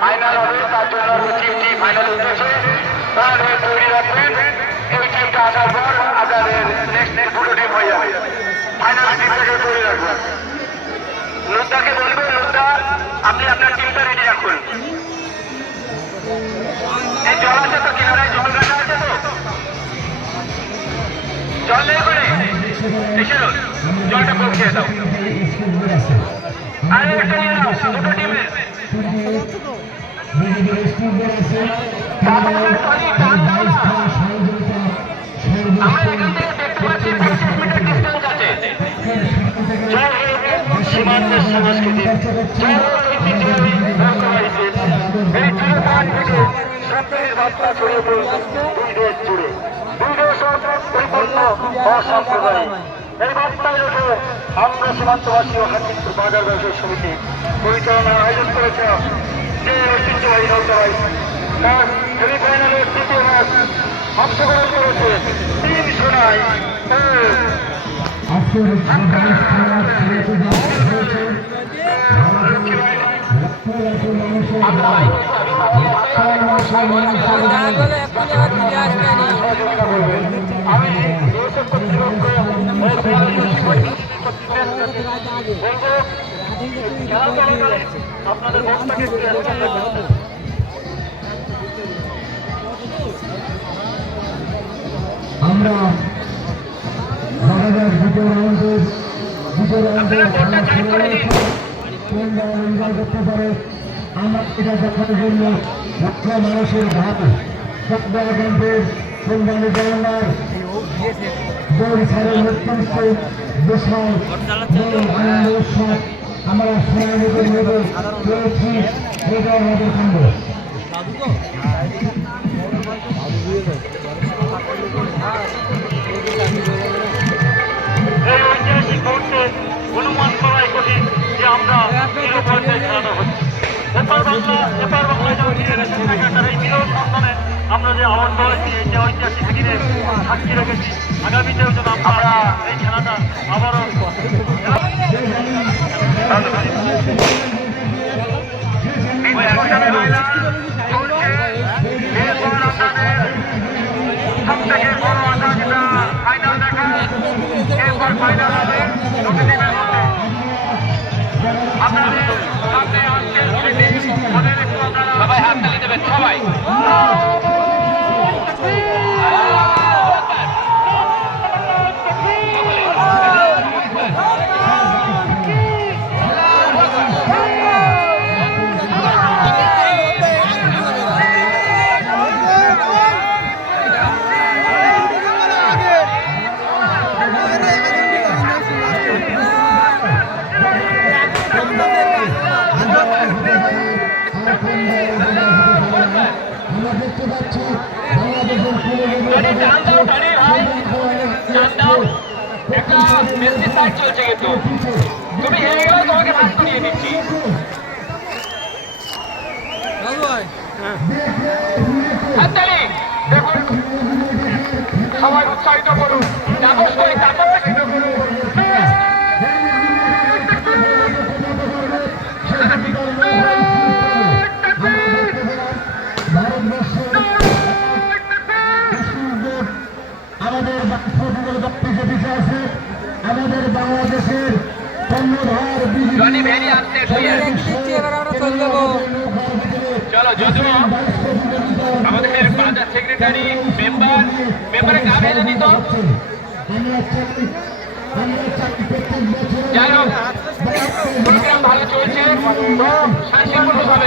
final হবে তার জন্য টিমটি ফাইনাল উঠেছে তাহলে তৈরি রাখবেন এই টিমটা আসার পর আপনাদের নেক্সট দুটো টিম হয়ে যাবে ফাইনাল টিমটাকে তৈরি রাখবেন লুদ্দাকে বলবে লুদ্দা আপনি আপনার টিমটা রেডি রাখুন এই জল আছে তো কিনারায় জল রাখা আছে তো জল নেই করে এসে জলটা পৌঁছিয়ে দাও আরে একটা নিয়ে নাও দুটো টিমের আমরা এখান থেকে দেখতে পাচ্ছি 25 মিটার ডিস্টেন্স আছে জয় হোক সীমান্তের সংস্কৃতি জয় হোক ঐতিহ্যবাহী এই চিরকাল থেকে সম্প্রীতির বার্তা ছড়িয়ে পড়ছে দুই দেশ জুড়ে দুই দেশ পরিপূর্ণ অসাম্প্রদায়িক এই বার্তায় রেখে আমরা সীমান্তবাসী ও হাকিমপুর বাজার ব্যবসায়ী সমিতি পরিচালনা আয়োজন করেছে যে ঐতিহ্যবাহী নৌকায় তার সেমিফাইনালের দ্বিতীয় ম্যাচ অংশগ্রহণ করেছে তিন সোনায় আমি আপনাদের আমরা দ্বিতীয় রাউন্ডের করতে পারে আমরা এটা দেখার জন্য লক্ষ মানুষের ভাবে চট্টগ্রামের সুন্দরী গভর্নর বরিশালের নেতৃত্বে বিশাল আনন্দ উৎসব আমরা সোনালীদের নেবে পেয়েছি এটা আমাদের কাণ্ড এই ঐতিহাসিক মুহূর্তে অনুমান করাই কঠিন যে আমরা পর্যায়ে খেলানো হচ্ছে এপার বাংলায় যেমন জেনারেশন সেক্রেটার এই চির সন্ধানে আমরা যে আবদ্ধ হয়েছি এই যে ঐতিহাসিক দিনে সাক্ষী রেখেছি আগামীতেও যেন আমরা এই খেলাটা আবারও সব থেকে বড় আশা যেটা ফাইনাল দেখা এরপর ফাইনাল হবে আপনাদের সামনে আজকের সবাই হাততালি দেবেন সবাই চলছে কিন্তু তুমি হেরে গেলেও তোমাকে ভাগ করিয়ে দিচ্ছি দেখুন সবাই উৎসাহিত করুন চাপস করে আমাদের আছে আমাদের বাংলাদেশের কর্ণধার চলো যদিও আমাদের বাজার সেক্রেটারি মেম্বারের কাজ এনে দিত যাই হোক প্রোগ্রাম ভালো চলছে তো শান্তিপূর্ণভাবে